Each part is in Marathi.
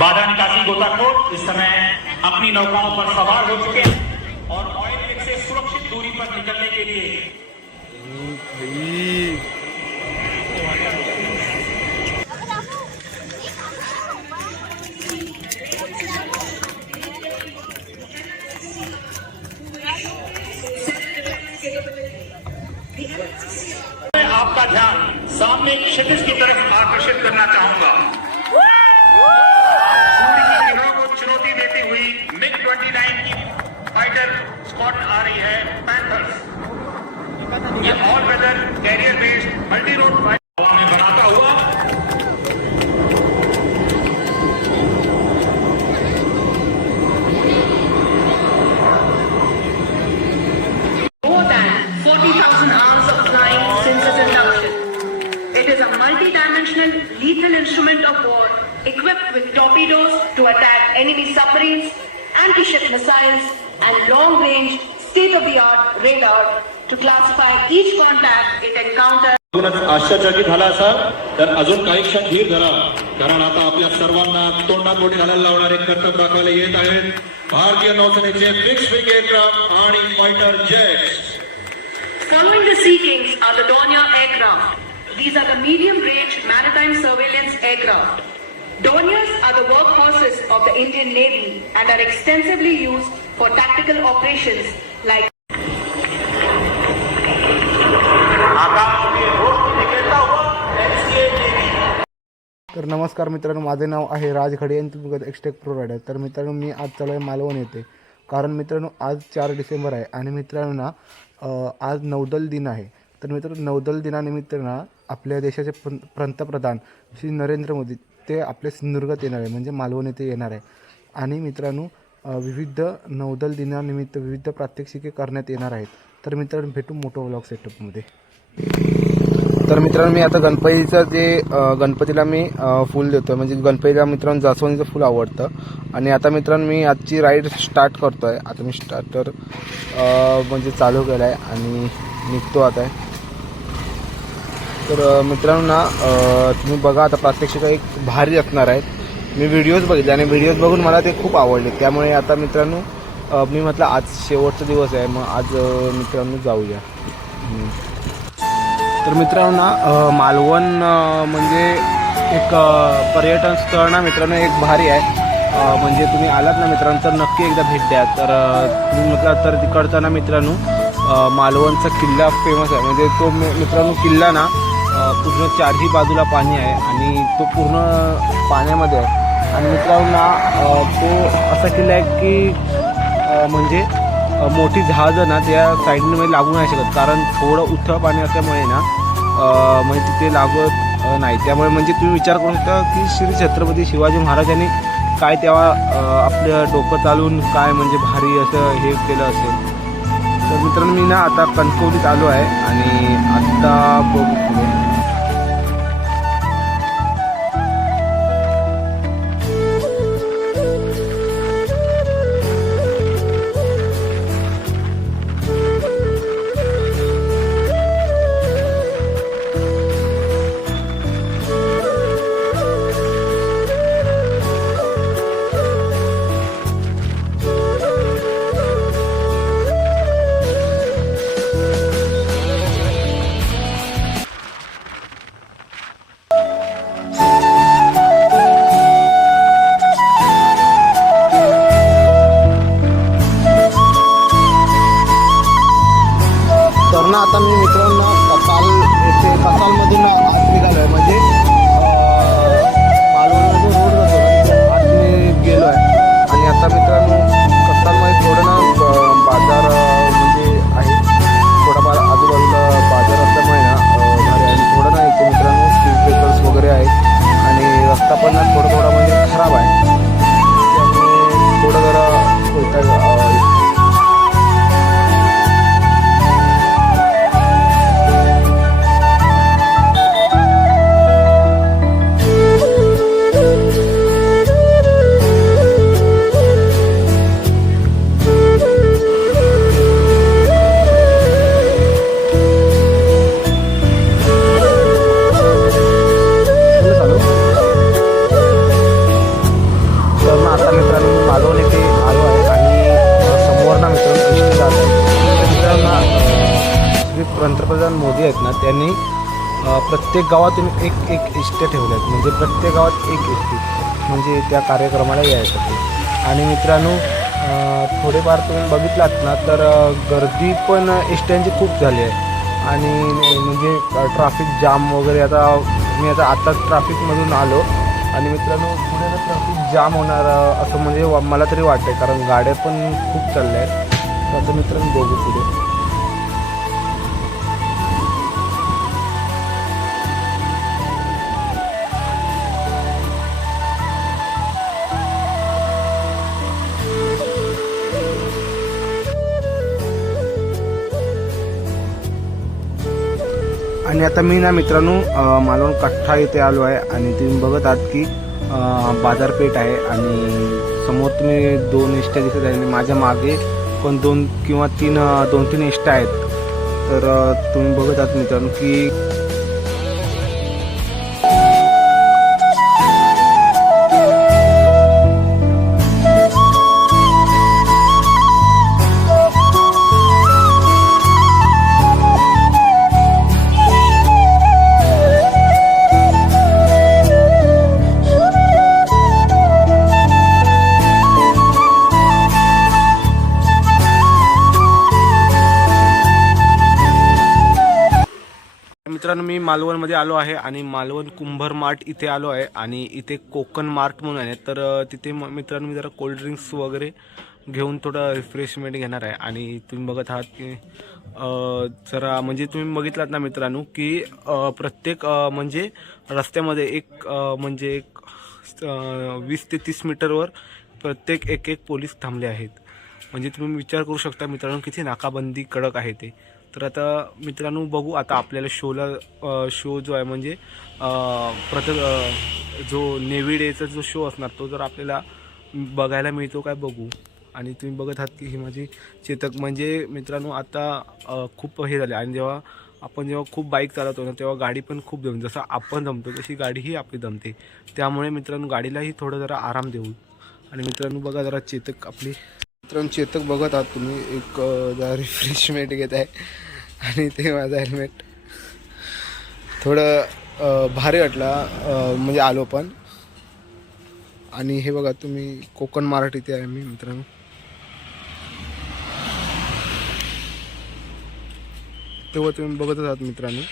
बाधा निकासी गोताखोर इस समय अपनी नौकाओं पर सवार हो चुके हैं और ऑयल लीक से सुरक्षित दूरी पर निकलने के लिए आपका ध्यान सामने क्षितिज की तरफ आकर्षित करना चाहूंगा। सूर्य की किरणों को चुनौती देती हुई MiG-29 की फाइटर स्क्वाड्रन आ रही है पैंथर्स। ये all weather carrier based multi role fighter हवा में बनाता हुआ more than 40,000 hours of flying since its induction. It is a multi-dimensional lethal instrument of war equipped with torpedoes to attack enemy submarines, anti-ship missiles, and long-range state-of-the-art radar to classify each contact it encounters. आश्चर्यचकित झाला असा तर अजून काही क्षण धीर धरा, कारण आता आपल्या सर्वांना तोंडात बोटे घालायला लावणारे कर्तव्य दाखवायला येत आहेत भारतीय नौसेनेचे फिक्स्ड विंग एअरक्राफ्ट आणि फायटर जेट्स. Following the Sea Kings are the Dornier aircraft. These are the medium-range maritime surveillance aircraft. Dorniers are the workhorses of the Indian Navy and are extensively used for tactical operations like तर नमस्कार मित्रांनो, माझे नाव आहे राज खडे आणि तुम्ही बघत एक्सटेक प्रो रायडर. तर मित्रांनो, मी आज चालू आहे मालवण येथे, कारण मित्रांनो आज 4 डिसेंबर आहे आणि मित्रांनो ना आज नौदल दिन आहे. तर मित्रांनो, नौदल दिनानिमित्त ना आपल्या देशाचे पंतप्रधान श्री नरेंद्र मोदी ते आपल्या सिंधुदुर्गात येणार आहे, म्हणजे मालवण येथे येणार आहे. आणि मित्रांनो विविध नौदल दिनानिमित्त विविध प्रात्यक्षिके करण्यात येणार आहेत. तर मित्रांनो भेटू मोठो व्लॉग सेटअपमध्ये. तर मित्रांनो, मी आता गणपतीचं जे गणपतीला मी फूल देतो, म्हणजे गणपतीला मित्रांनो जास्वंदीचं फूल आवडतं. आणि आता मित्रांनो मी आजची राईड स्टार्ट करतो आहे. आता मी स्टार्टर म्हणजे चालू केला आहे आणि निघतो आता. तर मित्रांनो ना तुम्ही बघा, आता प्रात्यक्षिक एक भारी असणार आहेत. मी व्हिडिओज बघितले आणि व्हिडिओज बघून मला ते खूप आवडले, त्यामुळे आता मित्रांनो मी म्हटलं आज शेवटचा दिवस आहे, मग आज मित्रांनो जाऊया. तर मित्रांनो ना मालवण म्हणजे एक पर्यटन स्थळ ना मित्रांनो एक भारी आहे. म्हणजे तुम्ही आलात ना मित्रांनो तर नक्की एकदा भेट द्या. तर तुम्ही म्हटलं तर तिकडचा ना मित्रांनो मालवणचा किल्ला फेमस आहे. म्हणजे तो मित्रांनो किल्ला ना पूर्ण चारही बाजूला पाणी आहे आणि तो पूर्ण पाण्यामध्ये आहे. आणि मित्रांनो ना तो असा किल्ला आहे की म्हणजे मोठी जहाजं ना त्या साईडने लागू नाही शकत, कारण थोडं उथळ पाणी असल्यामुळे ना म्हणजे तिथे लागत नाही. त्यामुळे म्हणजे तुम्ही विचार करू शकता की श्री छत्रपती शिवाजी महाराजांनी काय तेव्हा आपलं डोकं चालवून काय म्हणजे भारी असं हे केलं असेल. तर मित्रांनो मी ना आता कणकवलीत आलो आहे आणि आत्ता बघू पुढे. आता मी मित्रांनो कसाल येथे कसालमधून आत निघालो आहे, म्हणजे मालवणला जो रोड जातो आत मी गेलो आहे. आणि आता मित्रांनो कसालमध्ये थोडं ना बाजार म्हणजे आहे, थोडाफार आजूबाजूला बाजार असल्यामुळे ना भारी. आणि थोडं ना इथे मित्रांनो स्पीड ब्रेकर्स वगैरे आहेत आणि रस्ता पण ना थोडा म्हणजे खराब आहे, त्यामुळे थोडं जरा त्यांनी प्रत्येक गावातून एक एसट्या ठेवल्या आहेत, म्हणजे प्रत्येक गावात एक एसटी, म्हणजे त्या कार्यक्रमाला यायसाठी. आणि मित्रांनो थोडेफार तुम्ही बघितलात ना तर गर्दी पण एसट्यांची खूप झाली आहे. आणि म्हणजे ट्रॅफिक जाम वगैरे, मी आता ट्रॅफिकमधून आलो आणि मित्रांनो पुढे ट्रॅफिक जाम होणार असं म्हणजे मला तरी वाटतं, कारण गाड्या पण खूप चालल्या आहेत. तर आता मित्रांनो बघू पुढे. आणि आता मी ना मित्रांनो मालवण कठ्ठा येथे आलो आहे आणि तुम्ही बघत आहात की बाजारपेठ आहे आणि समोर तुम्ही 2 एसट्या दिसत आहे आणि माझ्या मागे पण 2-3 एसट्या आहेत. तर तुम्ही बघत आहात मित्रांनो की मित्रांनो मी मालवणमध्ये आलो आहे आणि मालवण कुंभार मार्ट इथे आलो आहे आणि इथे कोकण मार्ट म्हणून आहे. तर तिथे मित्रांनो मी जरा कोल्ड्रिंक्स वगैरे घेऊन थोडं रिफ्रेशमेंट घेणार आहे. आणि तुम्ही बघत आहात की जरा म्हणजे तुम्ही बघितलात ना मित्रांनो की प्रत्येक म्हणजे रस्त्यामध्ये एक 20 ते 30 मीटरवर प्रत्येक एक पोलीस थांबले आहेत. म्हणजे तुम्ही विचार करू शकता मित्रांनो किती नाकाबंदी कडक आहे ते. तर आता मित्रांनो बघू आता आपल्याला शो जो आहे म्हणजे जो नेव्ही डेचा जो शो असणार तो जर आपल्याला बघायला मिळतो काय बघू. आणि तुम्ही बघत आहात की ही माझी चेतक म्हणजे मित्रांनो आता खूप हे झाले. आणि जेव्हा खूप बाईक चालवतो ना तेव्हा गाडी पण खूप जमते, जसं आपण जमतो तशी गाडीही आपली जमते. त्यामुळे मित्रांनो गाडीलाही थोडं जरा आराम देऊ. आणि मित्रांनो बघा जरा चेतक आपली मित्रांनो चेतक बघत आहात तुम्ही एक जरा रिफ्रेशमेंट घेत आहे. आणि ते माझा हेल्मेट थोडं भारी वाटला म्हणजे आलो पण. आणि हे बघा तुम्ही कोकण मार्ट इथे आहे मी मित्रांनो. तेव्हा तुम्ही बघतच आहात मित्रांनो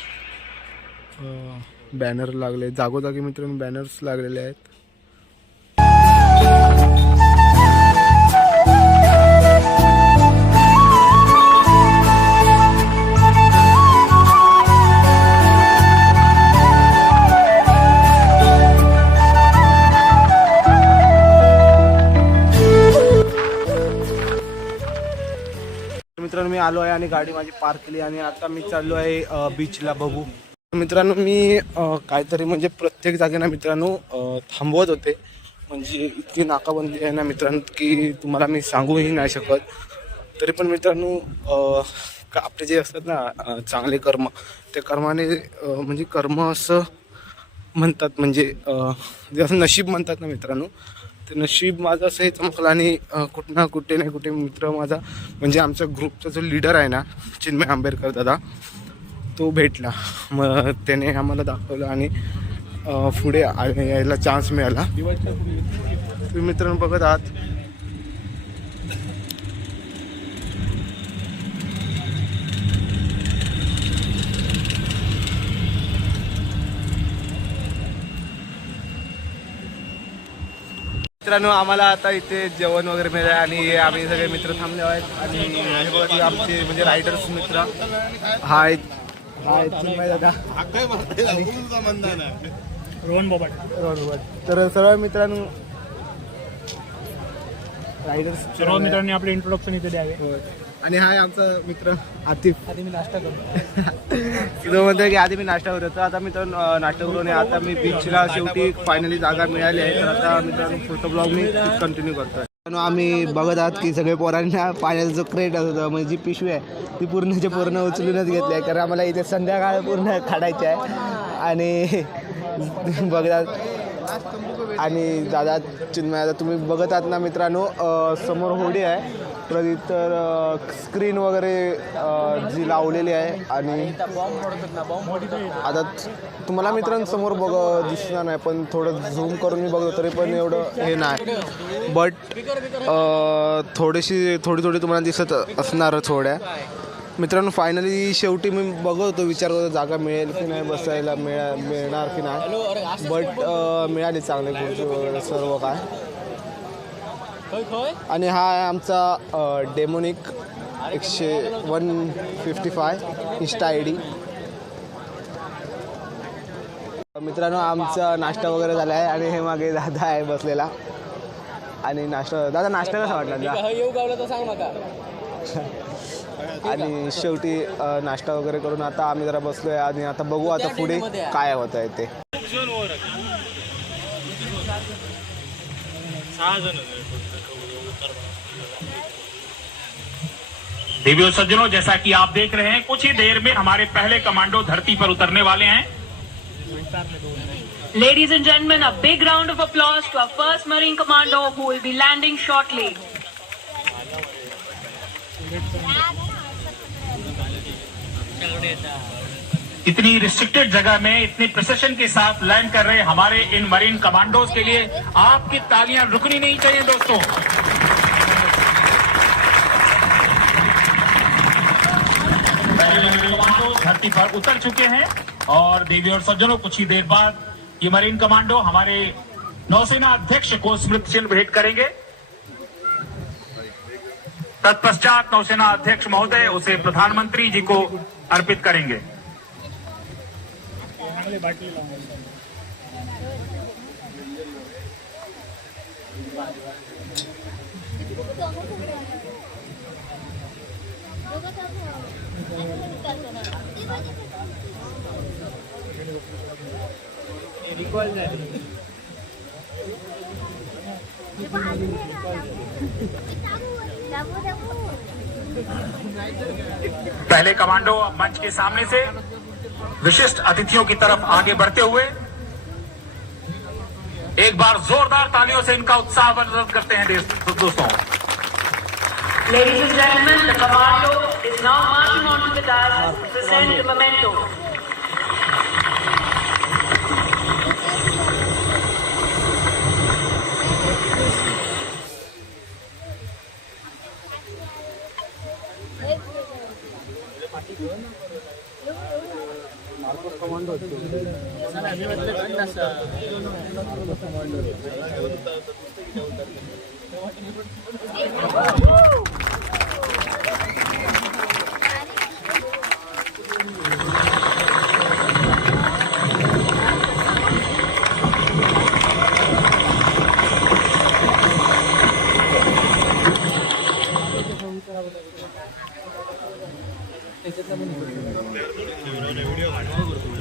बॅनर लागले जागोजागी मित्रांनो, बॅनर्स लागलेले आहेत. मित्रांनो मी आलो आहे आणि गाडी माझी पार्क केली आणि आता मी चाललो आहे बीचला बघू. मित्रांनो मी काहीतरी म्हणजे प्रत्येक जागेना मित्रांनो थांबवत होते, म्हणजे इतकी नाकाबंदी आहे ना मित्रांनो की तुम्हाला मी सांगूही नाही शकत. तरी पण मित्रांनो आपले जे असतात ना चांगले कर्म, त्या कर्माने म्हणजे कर्म असं म्हणतात, म्हणजे जे असं नशीब म्हणतात ना मित्रांनो, ते नशीब माझं असं हे चमकलं. आणि कुठं ना कुठे नाही कुठे मित्र माझा म्हणजे आमच्या ग्रुपचा जो लीडर आहे ना चिन्मय आंबेडकर दादा, तो भेटला. मग त्याने आम्हाला दाखवलं आणि पुढे यायला चान्स मिळाला. तुम्ही मित्रांनो बघत आहात मित्रांनो आम्हाला आता इथे जेवण वगैरे मिळालं आणि आम्ही सगळे मित्र थांबले आहेत. आणि हे बघा आमचे म्हणजे रायडर्स मित्र हाय चिन्मय दादा, रोहन बोबट. तर सर्व मित्रांनो रायडर्स सर्व मित्रांनी आपले इंट्रोडक्शन इथे द्यावे. आणि हाय आमचा मित्र आतिफ. आधी मी नाश्ता करतो तो म्हणतो की आधी मी नाश्ता करतो. तर आता मित्रांनो नाश्ता करून आता मी बीचला शेवटी फायनली जागा मिळाली आहे. तर आता मित्रांनो पुढचा ब्लॉग मी कंटिन्यू करतोय. आम्ही बघत आहात की सगळे पोरांना पाण्याचा जो क्रेट असतो म्हणजे जी पिशवी आहे ती पूर्ण उचलूनच घेतली आहे, कारण आम्हाला इथे संध्याकाळ पूर्ण काढायची आहे. आणि बघतात आणि दादा चिन्मय. आता तुम्ही बघत आहात ना मित्रांनो, समोर होडी आहे तर स्क्रीन वगैरे जी लावलेली आहे. आणि आता तुम्हाला मित्रांसमोर दिसणार नाही, पण थोडं झूम करून मी बघतो तरी पण एवढं हे नाही, बट थोडी तुम्हाला दिसत असणार थोड्या. मित्रांनो फायनली शेवटी मी बघतो, विचार करतो जागा मिळेल की नाही, बसायला मिळणार की नाही, बट मिळाली चांगली खुर्ची सर्व काय. आणि हा आहे आमचा डेमोनिक 155 इंस्टा ID. मित्रांनो आमचा नाश्ता वगैरे झाला आहे आणि हे मागे दादा आहे बसलेला. आणि दादा नाश्ता कसा वाटला? येऊ गावला तर सांग नका. आणि शेवटी नाश्ता वगैरे करून आता आम्ही जरा बसलोय आणि आता बघू आता पुढे काय होत आहे ते. देवी और सज्जनों, जैसा कि आप देख रहे हैं, कुछ ही देर में हमारे पहले कमांडो धरती पर उतरने वाले हैं. Ladies and gentlemen, a big round of applause to our first Marine Commando who will be landing shortly. इतनी रिस्ट्रिक्टेड जगह में इतने प्रिसिशन के साथ लैंड कर रहे हमारे इन मरीन कमांडोज के लिए आपकी तालियां रुकनी नहीं चाहिए दोस्तों. कमांडो धरती पर उतर चुके हैं और देवी और सज्जनों, कुछ ही देर बाद ये मरीन कमांडो हमारे नौसेना अध्यक्ष को स्मृति चिन्ह भेंट करेंगे. तत्पश्चात नौसेना अध्यक्ष महोदय उसे प्रधानमंत्री जी को अर्पित करेंगे. पहले कमांडो मंच के सामने से विशिष्ट अतिथियों की तरफ आगे बढ़ते हुए एक बार जोरदार तालियों से इनका उत्साह वर्धन करते हैं दोस्तों. Ladies and gentlemen, the commando is now marching onto the dais to present the memento.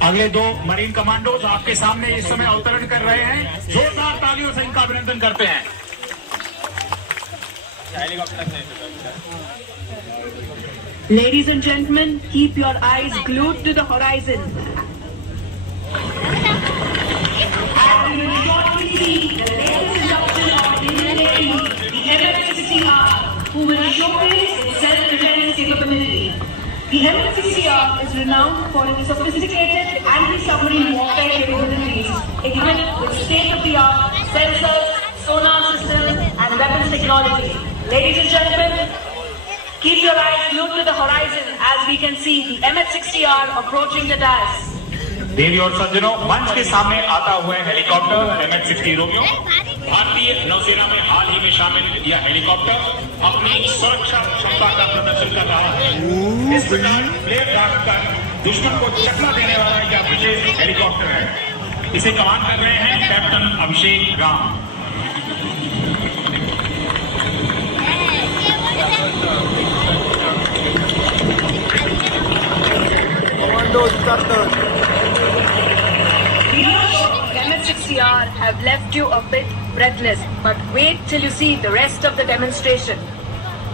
अगले दो मरीन कमांडोज आपके सामने इस समय अवतरण कर रहे हैं. जोरदार तालियों से इनका अभिनंदन करते हैं. Ladies and gentlemen, keep your eyes glued to the horizon. As you will shortly see the latest induction of the Indian Navy, the MH-60R, who will showcase its self-defense capability. The MH-60R is renowned for its sophisticated anti-submarine warfare capabilities, equipped with state-of-the-art sensors, sonar systems, and weapons technology. Ladies and gentlemen, keep your eyes glued to the horizon as we can see the MH-60R approaching the dais. देवी और सज्जनों, मंच के सामने आता हुआ हेलीकॉप्टर MH-60 रोमियो भारतीय नौसेना में हाल ही में शामिल यह हेलीकॉप्टर अपनी सुरक्षा क्षमता का प्रदर्शन कर रहा है. इस प्रकार फ्लेयर डालकर दुश्मन को चकमा देने वाला यह विशेष हेलीकॉप्टर है. इसे कमान कर रहे हैं captain Abhishek Ram. MH-60R have left you a bit breathless, but wait till you see the rest of the demonstration.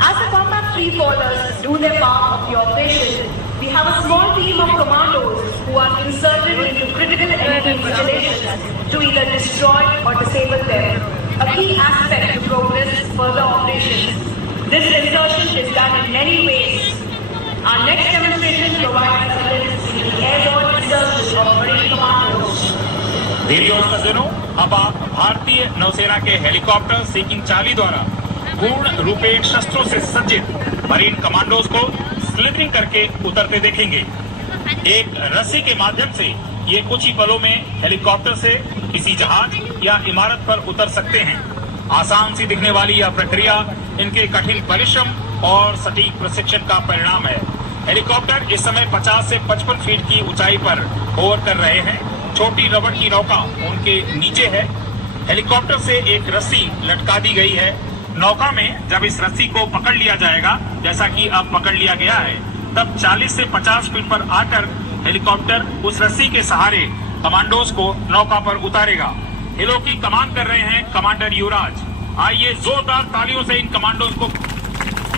As the combat free fallers do their part of the operation, we have a small team of commandos who are inserted into critical enemy installations to either destroy or disable them, a key aspect to progress further operations. This insertion is done in many ways. Our next demonstration provides evidence in the airborne insertion of Marine Commandos. Video सज्जनों, अब आप भारतीय नौसेना के हेलीकॉप्टर सीकिंग चार्ली द्वारा पूर्ण रूपेण शस्त्रों से सज्जित मरीन कमांडोज को स्लिपिंग करके उतरते देखेंगे। एक रस्सी के माध्यम से ये कुछ ही पलों में हेलीकॉप्टर से किसी जहाज या इमारत पर उतर सकते हैं। आसान सी दिखने वाली यह प्रक्रिया इनके कठिन परिश्रम और सटीक प्रशिक्षण का परिणाम है। हेलीकॉप्टर इस समय 50 से 55 फीट की ऊंचाई पर होवर कर रहे हैं। छोटी रबड़ की नौका उनके नीचे है। हेलीकॉप्टर से एक रस्सी लटका दी गई है। नौका में जब इस रस्सी को पकड़ लिया जाएगा, जैसा कि अब पकड़ लिया गया है, तब 40 से 50 फीट पर आकर हेलीकॉप्टर उस रस्सी के सहारे कमांडोज को नौका पर उतारेगा। हिलो की कमान कर रहे हैं कमांडर युवराज। आइए जोरदार तालियों से इन कमांडोज को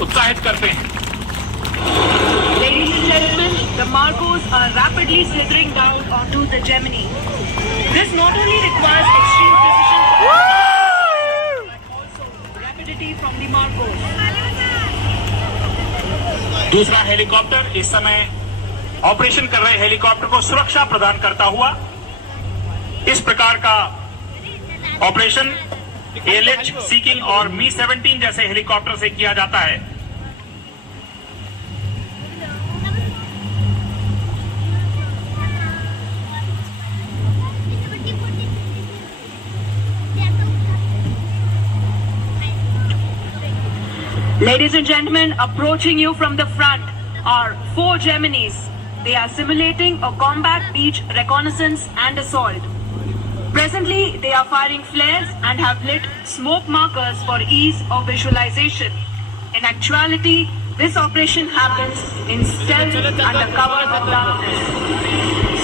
उत्साहित करते हैं। Ladies and gentlemen, the Marcos are rapidly slithering down onto the Gemini. This not only requires extreme precision, but also rapidity from the Marcos. दूसरा हेलीकॉप्टर इस समय ऑपरेशन कर रहे हेलीकॉप्टर को सुरक्षा प्रदान करता हुआ इस प्रकार का ऑपरेशन ALH सीकिंग और Mi-17 जैसे हेलीकॉप्टर से किया जाता है। Ladies and gentlemen, approaching you from the front are 4 Geminis. They are simulating a combat beach reconnaissance and assault. Presently, they are firing flares and have lit smoke markers for ease of visualization. In actuality, this operation happens in stealth under cover of darkness.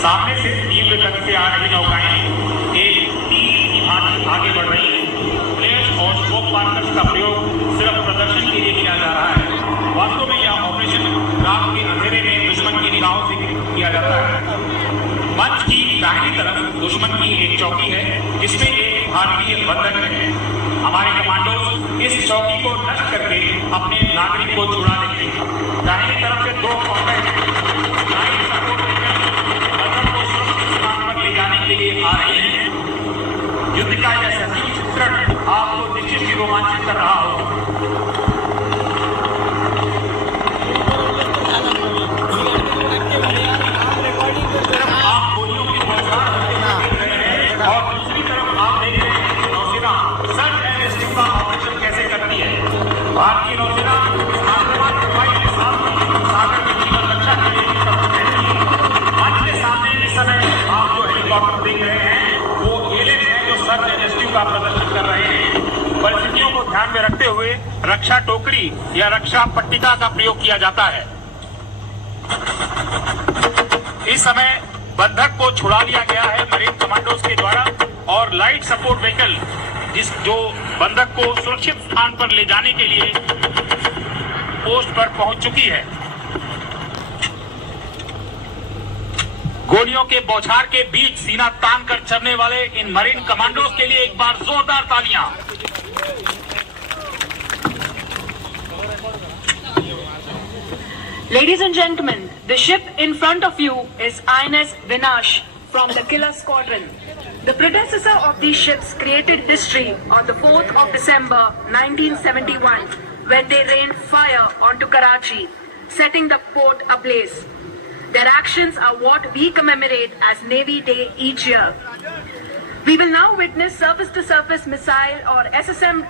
सामने से तीव्र गति से आ रही नौकाएं एक तीर की भांति आगे बढ़ रही हैं। फ्लेयर्स और स्मोक मार्कर्स का प्रयोग सिर्फ प्रदर्शन के लिए किया जा रहा है। वास्तव में यह ऑपरेशन रात के अंधेरे में दुश्मन की निगाहों से किया जाता है। मंच की दाहिनी तरफ दुश्मन की एक चौकी है, जिसमें एक भारतीय बंधक है। हमारे कमांडोज इस चौकी को नष्ट करके अपने नागरिक को छुड़ा देंगे। दाहिनी तरफ से 2 कॉम्बैट लाइन सपोर्ट बंधक को सुरक्षित स्थान पर ले जाने के लिए आ रहे हैं। युद्ध का यह सटीक चित्रण आपको निश्चित ही रोमांचित कर रहा हो। आप गोलियों की बौछार देख रहे हैं और दूसरी तरफ आप देख रहे हैं कि नौसेना सर्च एंड रेस्क्यू का ऑपरेशन कैसे करती है। भारतीय नौसेना आक्रमण के सागर में जीवन रक्षा के लिए रहती है। मंच के सामने इस समय आप जो हेलीकॉप्टर देख रहे हैं वो ALH है, जो सर्च एंड रेस्क्यू का प्रदर्शन कर रहे हैं। परिस्थितियों को ध्यान में रखते हुए रक्षा टोकरी या रक्षा पट्टिका का प्रयोग किया जाता है। इस समय बंधक को छुड़ा लिया गया है मरीन कमांडोज के द्वारा और लाइट सपोर्ट व्हीकल जो बंधक को सुरक्षित स्थान पर ले जाने के लिए पोस्ट पर पहुंच चुकी है। गोलियों के बौछार के बीच सीना तान कर चलने वाले इन मरीन कमांडोज के लिए एक बार जोरदार तालियां। Ladies and gentlemen, the ship in front of you is INS Vinash from the Killer Squadron. The predecessor of these ships created history on the 4th of December 1971 when they rained fire onto Karachi, setting the port ablaze. Their actions are what we commemorate as Navy Day each year. We will now witness surface-to-surface missile or SSM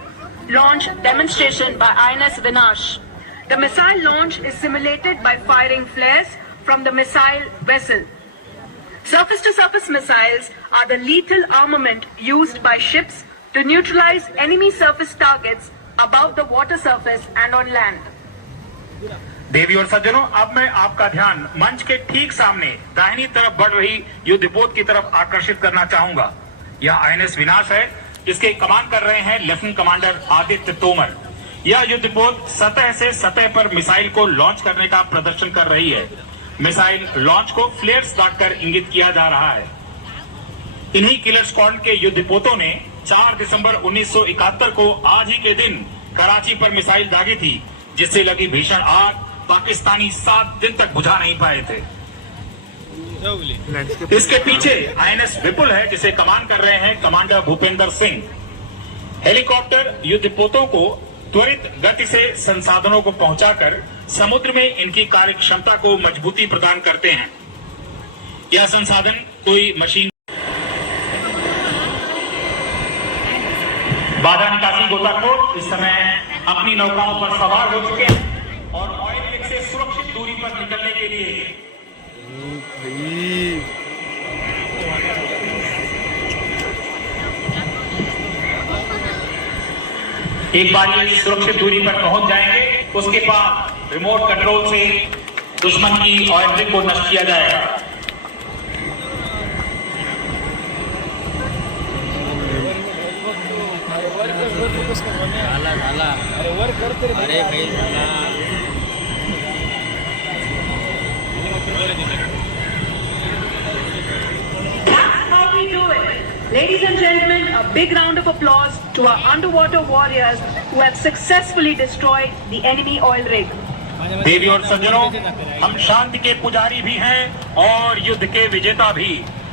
launch demonstration by INS Vinash. The missile launch is simulated by firing flares from the missile vessel. Surface-to-surface missiles are the lethal armament used by ships to neutralize enemy surface targets above the water surface and on land. देवी और सज्जनों, अब मैं आपका ध्यान मंच के ठीक सामने दाहिनी तरफ बढ़ रही युद्धपोत की तरफ आकर्षित करना चाहूंगा। यह INS विनाश है, जिसके कमान कर रहे हैं लेफ्टिनेंट कमांडर आदित्य तोमर। यह युद्धपोत सतह से सतह पर मिसाइल को लॉन्च करने का प्रदर्शन कर रही है। मिसाइल लॉन्च को फ्लेयर्स दागकर इंगित किया जा रहा है। इन्हीं किलर स्क्वाड के युद्धपोतों ने 4 दिसंबर 1971 को आज ही के दिन कराची पर मिसाइल दागी थी, जिससे लगी भीषण आग पाकिस्तानी 7 दिन तक बुझा नहीं पाए थे। इसके पीछे INS विपुल है, जिसे कमान कर रहे हैं कमांडर भूपेंद्र सिंह। हेलीकॉप्टर युद्धपोतों को त्वरित गति से संसाधनों को पहुंचाकर समुद्र में इनकी कार्य क्षमता को मजबूती प्रदान करते हैं। यह संसाधन कोई मशीन बाधा निकासी गोताखोर इस समय अपनी नौकाओं पर सवार हो चुके हैं और ऑयल लीक से सुरक्षित दूरी पर निकलने के लिए एक बार ये सुरक्षित दूरी पर पहुंच जाएंगे, उसके बाद रिमोट कंट्रोल से दुश्मन की ऑयल लीक को नष्ट किया जाएगा। अरे भाई That's how we do it. Ladies and gentlemen, a big round of applause to our underwater warriors who have successfully destroyed the enemy oil rig. देवी और सज्जनों, हम शांति के पुजारी भी हैं और युद्ध के विजेता भी।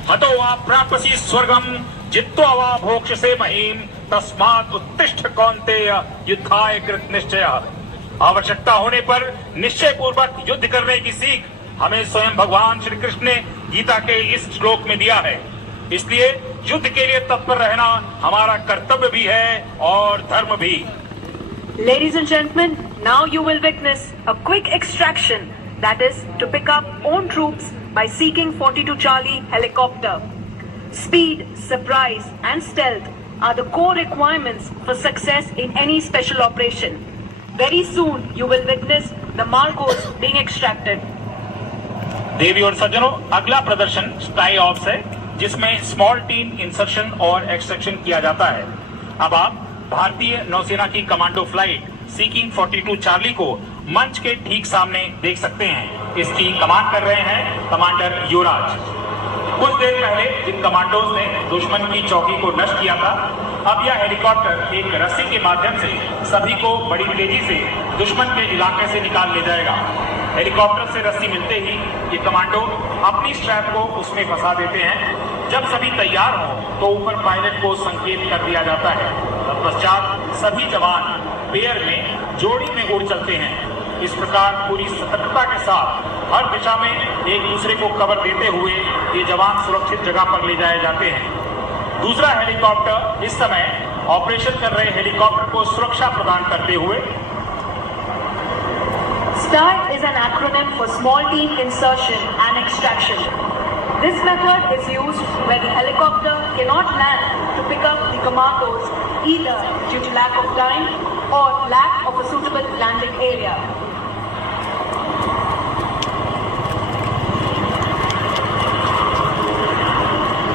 हतो वा प्राप्यसि स्वर्गम जित्वा वा भोक्ष्यसे महीम तस्मात् उत्तिष्ठ कौन्तेय युद्धाय कृत निश्चय। आवश्यकता होने पर निश्चय पूर्वक युद्ध करने की सीख हमें स्वयं भगवान श्री कृष्ण ने गीता के इस श्लोक में दिया है। इसलिए युद्ध के लिए तत्पर रहना हमारा कर्तव्य भी है और धर्म भी। Ladies and gentlemen, now you will witness a quick extraction, that is to pick up own troops by seeking 42 Charlie helicopter. Speed, surprise and stealth are the core requirements for success in any special operation. Very soon you will witness the Margos being extracted. देवी और सज्जनों, अगला प्रदर्शन स्काई ऑप्स है, जिसमें स्मॉल टीम इंसर्शन और एक्सट्रैक्शन किया जाता है। अब आप भारतीय नौसेना की कमांडो फ्लाइट सीकिंग 42 चार्ली को मंच के ठीक सामने देख सकते हैं। इसकी कमान कर रहे हैं कमांडर युवराज। कुछ देर पहले जिन कमांडोज ने दुश्मन की चौकी को नष्ट किया था, अब यह हेलीकॉप्टर एक रस्सी के माध्यम से सभी को बड़ी तेजी से दुश्मन के इलाके से निकाल ले जाएगा। हेलीकॉप्टर से रस्सी मिलते ही ये कमांडो अपनी स्ट्रैप को उसमें फंसा देते हैं। जब सभी तैयार हों तो ऊपर पायलट को संकेत कर दिया जाता है। तत्पश्चात सभी जवान पेयर में जोड़ी में उड़ चलते हैं। इस प्रकार पूरी सतर्कता के साथ हर दिशा में एक दूसरे को कवर देते हुए ये जवान सुरक्षित जगह पर ले जाए जाते हैं। दूसरा हेलीकॉप्टर इस समय ऑपरेशन कर रहे हेलीकॉप्टर को सुरक्षा प्रदान करते हुए STAR is an acronym for Small Team Insertion and Extraction. This method is used where the helicopter cannot land to pick up the commandos either due to lack of time or lack of a suitable landing area.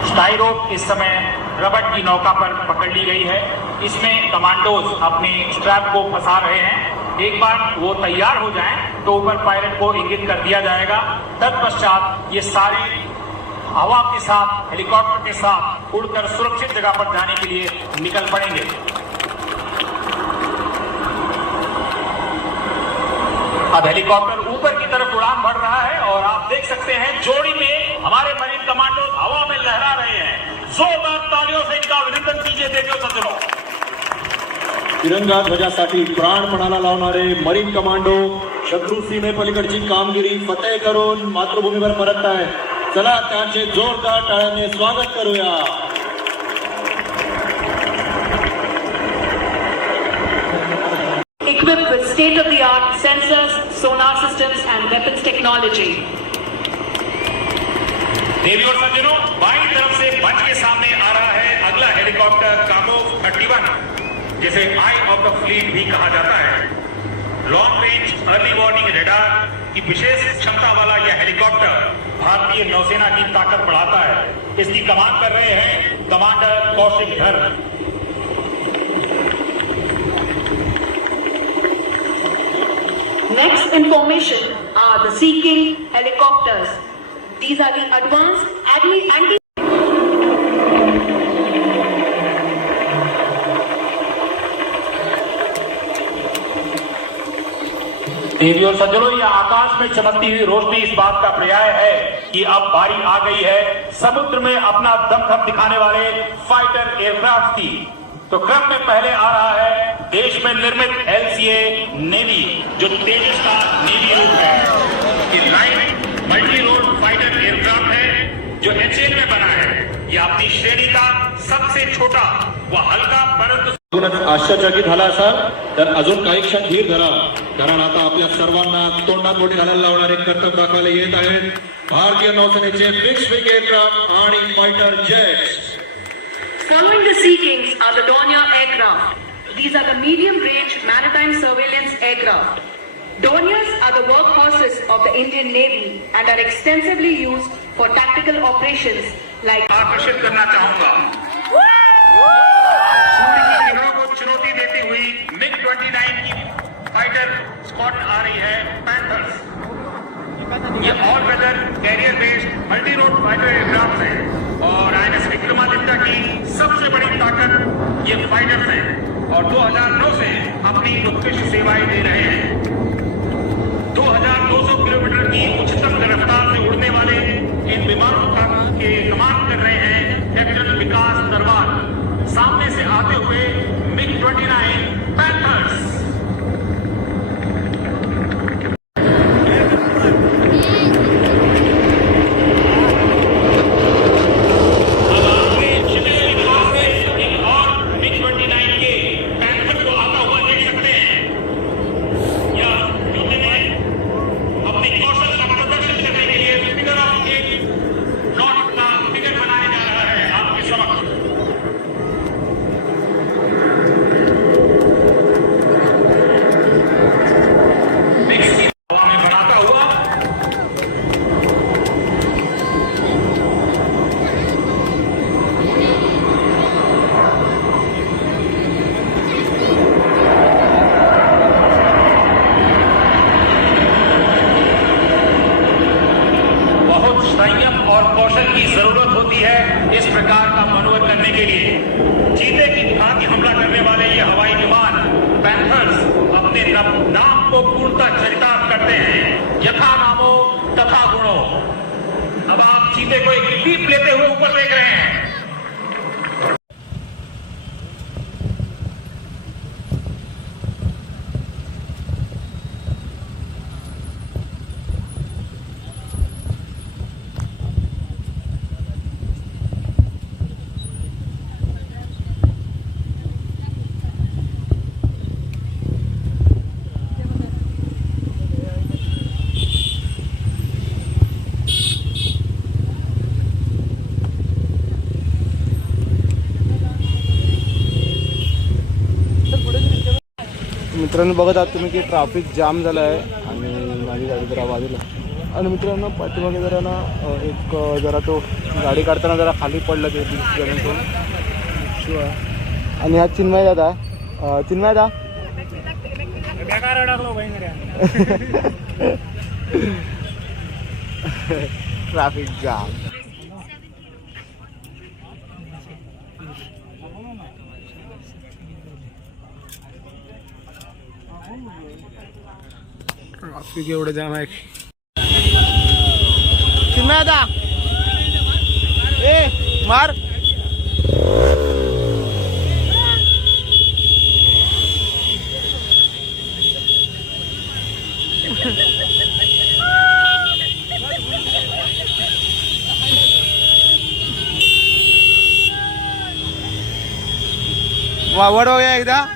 Sky rope इस समय रबट की नौका पर पकड़ ली गई है। इसमें कमांडोज अपने स्ट्रैप को फंसा रहे हैं। एक बार वो तैयार हो जाएं तो ऊपर पायलट को इंगित कर दिया जाएगा। तत्पश्चात ये सारे हवा के साथ हेलीकॉप्टर के साथ उड़कर सुरक्षित जगह पर जाने के लिए निकल पड़ेंगे। अब हेलीकॉप्टर ऊपर की तरफ उड़ान भर रहा है और आप देख सकते हैं जोड़ी में हमारे मरीन कमांडो हवा में लहरा रहे हैं। जोरदार तालियों से इनका अभिनंदन कीजिए देवियों सज्जनों। तिरंगा ध्वजासाठी प्राणपणाला लावणारे मरीन कमांडो शत्रू सीमेपलीकडची कामगिरी फतेह करून मातृभूमीवर परत आहे। चला त्यांचे जोरदार टाळ्यांनी स्वागत करूया। Equipped with state-of-the-art sensors, sonar systems and weapons technology. देवी और सज्जनों, बाईं तरफ से मंच के सामने आ रहा है अगला हेलीकॉप्टर कामोव 31, जिसे आई ऑफ द फ्लीट भी कहा जाता है। Long range early warning radar की विशेष क्षमता वाला यह हेलीकॉप्टर भारतीय नौसेना की ताकत बढ़ाता है। इसकी कमान कर रहे हैं कमांडर कौशिक धर। Next information are the Sea King helicopters. These are the advanced anti देवी और सज्जनों, ये आकाश में चमकती हुई रोशनी इस बात का पर्याय है कि अब बारी आ गई है समुद्र में अपना दमखम दिखाने वाले फाइटर एयरक्राफ्ट की। तो क्रम में पहले आ रहा है देश में निर्मित LCA नेवी, जो तेजस का नेवी रूप है। ये light multi role fighter aircraft है जो HAL में बना है। ये अपनी श्रेणी का सबसे छोटा व हल्का परंतु अजूनच आश्चर्यचकित झाला असाल तर अजून काही क्षण धीर धरा, कारण आता आपल्या सर्वांना तोंडात बोटे घालायला लावणारे कर्तव्य दाखवायला येत आहेत भारतीय नौसेनेचे फिक्स विंग एअरक्राफ्ट आणि फायटर जेट्स. Following the Sea Kings are the Dornier aircraft. These are the medium-range maritime surveillance aircraft. Dorniers are the workhorses of the Indian Navy and are extensively used for tactical operations like आकर्षित करना चाहूंगा। सूर्य की किरणों को चुनौती देती हुई MiG-29 की फाइटर स्क्वाड्रन आ रही है पैंथर्स। ये all weather carrier based multi role fighter aircraft है और INS विक्रमादित्य की सबसे बड़ी ताकत ये फाइटर्स हैं और 2009 से अपनी उत्कृष्ट सेवाएं दे रहे हैं। 2200 किलोमीटर की उच्चतम रफ्तार से उड़ने वाले इन विमानों का के कमान कर रहे हैं कैप्टन विकास नरवाल। सामने से आते हुए MiG-29 पैंथर्स। संयम और कौशल की जरूरत होती है इस प्रकार का मनोवर करने के लिए। चीते की भांति हमला करने वाले ये हवाई विमान पैंथर्स अपने नाम को पूर्णतः चरितार्थ करते हैं, यथा नामो तथा गुणो। अब आप चीते को एक लीप लेते हुए ऊपर देख रहे हैं। मित्रांनो बघत आहात तुम्ही की ट्रॅफिक जाम झालं आहे आणि माझी गाडी जरा बाजूला आणि मित्रांनो पाठीमागे जरा ना एक जरा तो गाडी काढताना जरा खाली पडला ते जणांकडून आणि हा चिन्मय दादा ट्रॅफिक जाम. ट्रॅफिक एवढं जाम आहे. चिन्मय दादा ए मार. वावड हो गया एकदा.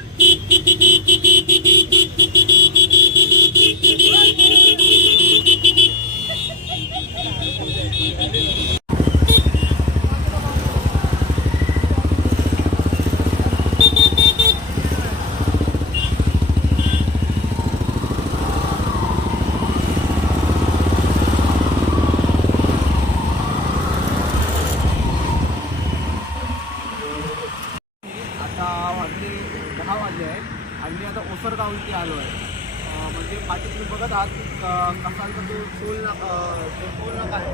आणि आता ओसरगाव इथे आलो आहे. म्हणजे पाठी तुम्ही बघत आहात कसा तो टोल नाका आहे.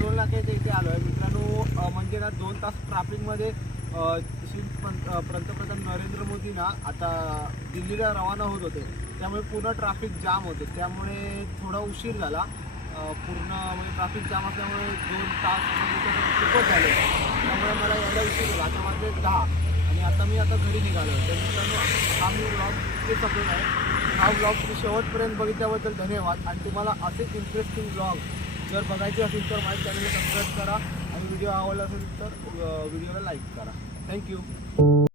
टोल नाक्याच्या इथे आलो आहे मित्रांनो. म्हणजे ना 2 तास ट्रॅफिकमध्ये पंतप्रधान नरेंद्र मोदी ना आता दिल्लीला रवाना होत होते, त्यामुळे पूर्ण ट्रॅफिक जाम होते, त्यामुळे थोडा उशीर झाला. पूर्ण म्हणजे ट्रॅफिक जाम असल्यामुळे 2 तास खूपच झाले, त्यामुळे मला यायला उशीर झाला. आता माझे 10 आणि आता मी घरी निघालो. तर मित्रांनो, हा मी व्लॉग इथे संपलेला आहे. हा व्लॉग तुम्ही शेवटपर्यंत बघितल्याबद्दल धन्यवाद. आणि तुम्हाला असेच इंटरेस्टिंग व्लॉग जर बघायचे असेल तर माझ्या चॅनलला सबस्क्राईब करा आणि व्हिडिओ आवडला असेल तर व्हिडिओला लाईक करा. थँक्यू.